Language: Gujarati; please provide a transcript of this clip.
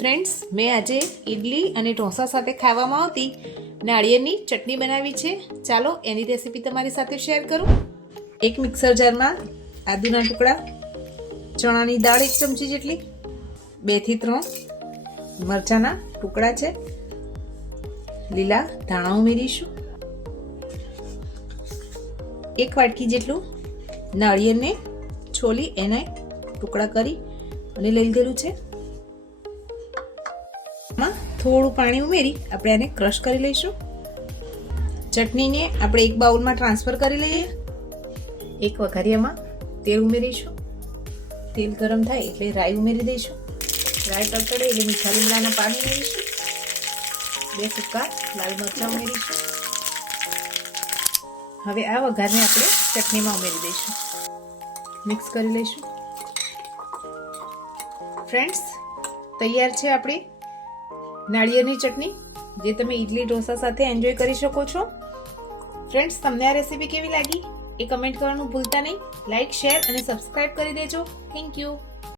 ફ્રેન્ડ્સ, મેં આજે ઇડલી અને ઢોસા સાથે ખાવામાં આવતી નાળિયેરની ચટણી બનાવી છે. ચાલો એની રેસીપી તમારી સાથે શેર કરું. એક મિક્સર જારમાં આદુના ટુકડા, ચણાની દાળ 1 ચમચી જેટલી, 2 થી 3 મરચાંના ટુકડા છે, લીલા ધાણા ઉમેરીશું, 1 વાટકી જેટલું નાળિયેરને છોલી એને ટુકડા કરી અને લઈ લીધેલું છે. થોડું પાણી ઉમેરી આપણે આને ક્રશ કરી લઈશું. ચટણીને આપણે એક બાઉલમાં ટ્રાન્સફર કરી લઈએ. એક વઘારિયામાં તેલ ઉમેરીશું. તેલ ગરમ થાય એટલે રાઈ ઉમેરી દઈશું. રાઈ તતડે એટલે મીઠા લીમડાના પાન ઉમેરીશું. 2 સૂકા લાલ મરચાં ઉમેરીશું. હવે આ વઘારને આપણે ચટણીમાં ઉમેરી દઈશું. મિક્સ કરી લઈશું. ફ્રેન્ડ્સ, તૈયાર છે આપણી નાળિયેરની ચટણી, જે તમે ઇડલી ઢોસા સાથે એન્જોય કરી શકો છો. ફ્રેન્ડ્સ, તમને આ રેસીપી કેવી લાગી એ કમેન્ટ કરવાનું ભૂલતા નહીં. લાઈક, શેર અને સબસ્ક્રાઇબ કરી દેજો. Thank you.